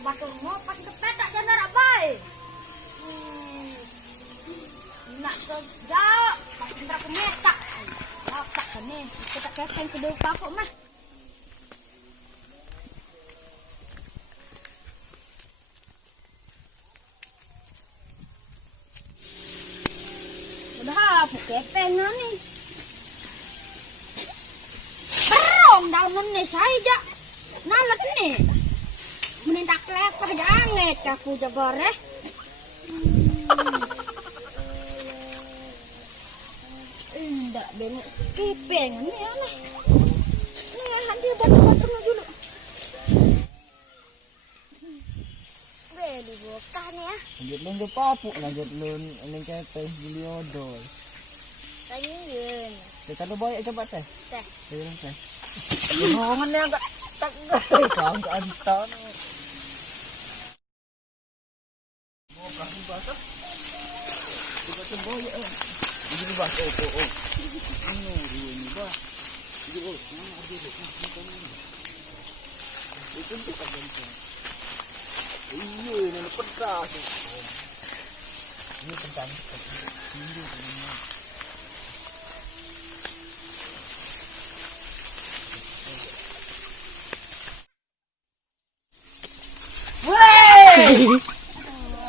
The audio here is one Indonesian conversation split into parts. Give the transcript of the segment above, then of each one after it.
batur mo pas kepetak jangan abai. Nak ke jauh, pas indra kemetak. Apa kan ni? Kita kepeng kedua pakok mah. Udah apa kepeng ni? Berong daun ni saja. Nalat ni. Menindak lepah jangan aku jabar Indak bengok kepeng ni aneh. Ni hadir batu-batu dulu. Beli bukan ya. Lanjut lun dia papuk, lanjut lun ini kepeng beli odol. Tayun. Kita lu bawa coba teh. Teh. Teh. Bohongan ni agak tak kau agak antar. Mau kasih basah. Coba coba ya. Ini basah oh. Ini bah. Ini itu bukan benteng. Ini pedas. Ini tentang ini.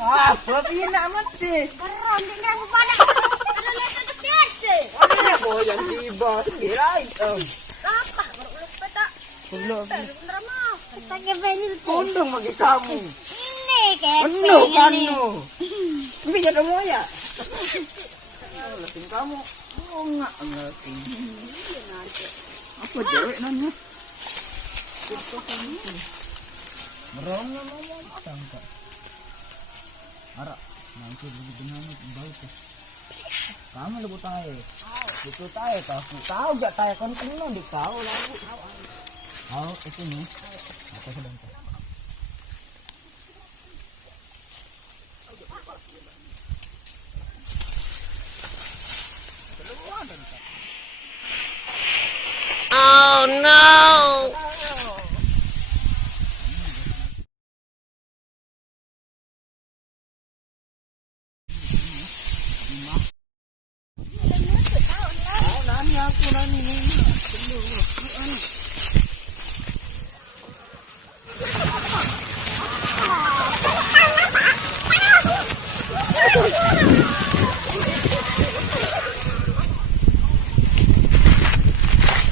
Apa pina mati? Berom dengan pada. Lihat kecil. Ada goyang tiba kirai. Apa baru lupa tak? Belum. Bener mah. Kita kepeng itu. Kondong bagi kamu. Ini kepeng. Penuh kanu. Ini jadi moya. Lesin kamu. Oh enggak lesin. Apa cewek nanya? Merongnya ngomong tangkap. Arak, nanti beli benang bau tuh. Kamu lebih tahu. Itu tahu aku. Tahu gak tahu kan penuh di kau lalu. Tahu itu nih. Apa sedang tuh? Oh no!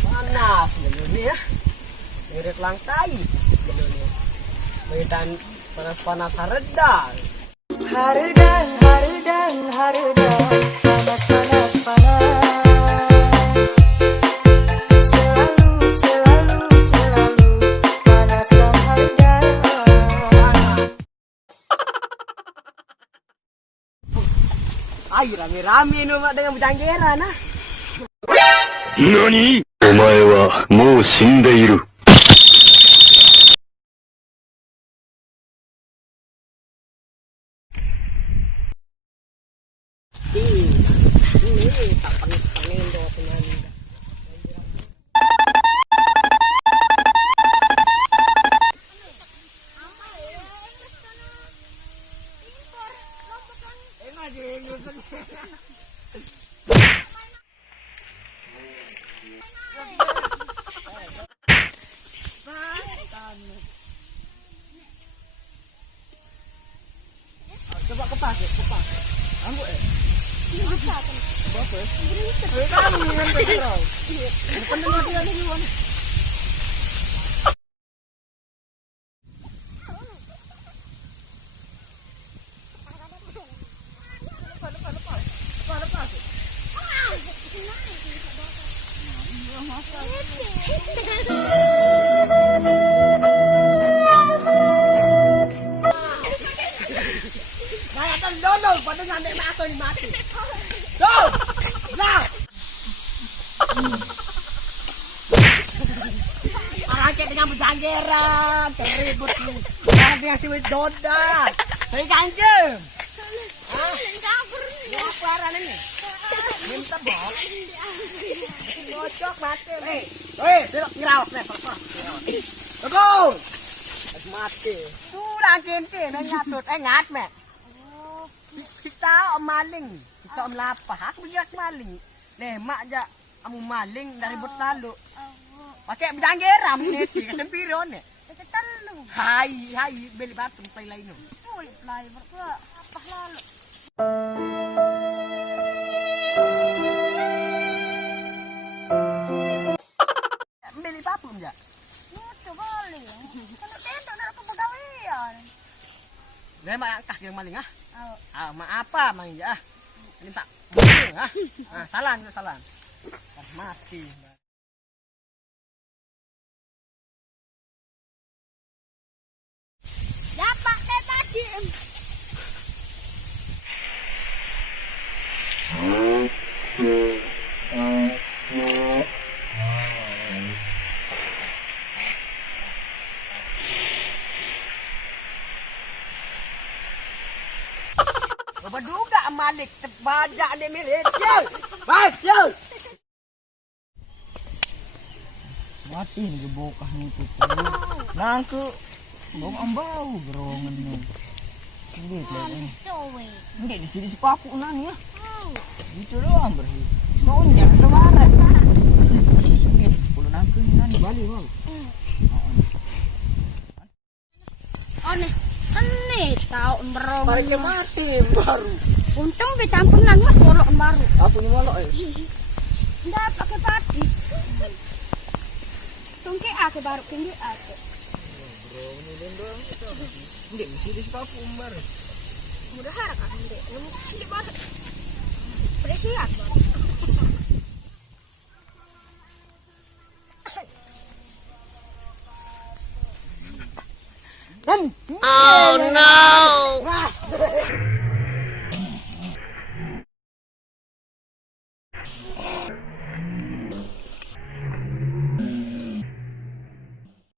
Panas ini ya. Ngirit langkai ini. Medan panas-panas haredang. Haredang, panas. Selalu panas dan haredang. Ayo rame-rame nih dengan bujanggeran nah. NANI?! お前はもう死んでいる。Ini tak penindo penyanyi. Coba kepas. Ambo ini bisa kan? Apa? Kamu yang terus. Bukan dia ni luan. Bayatan dulu pada sampai mati. Go! Now! Arake dengan bujanggeran, teribut lu. Nanti yang siwit dodas. Saya ganjem. Hah? Mau apa ini? Minta bok. Bocok mati. Belok ngiraos nih, Bagus. mati. Sudah kente na nyatut ngat me. Si tao ang maling. Si tao ang lapah. Aku biyak maling. Mak aja kamu maling dari lalo. Pakai bidang geram ni ka tempiron ni. Telu. Hai beli batu tay lain no. Ulit lay berka. Apa lalu? Beli batu aja. Itu boleh. Kan tentu nak kepegawaian. Mak angkah yang maling ah. Oh. Mak apa mang ya. Minta. Salan. Mati. Dapat tadi. Berduga Malik terbajak ni milik. Yo. Mati ni gebokah ni tu. Nangku bau ambau gerongan ni. Ini ni. Sowe. Ni di sini sepaku nani ya. Itu doang berhi. Mau nyak lebaran. Kalau nangku ni nani balik mau. Oh nih tahu merong. Balik mati baru. Untung ditampunan mas bolok baru. Apa ni molok Nggak pakai pati. Tungke aku baru tinggi aku. Ni mesti di sepaku baru. Mudah harap kan dek. Nemu sini baru. Presiat baru. Oh no! Wah,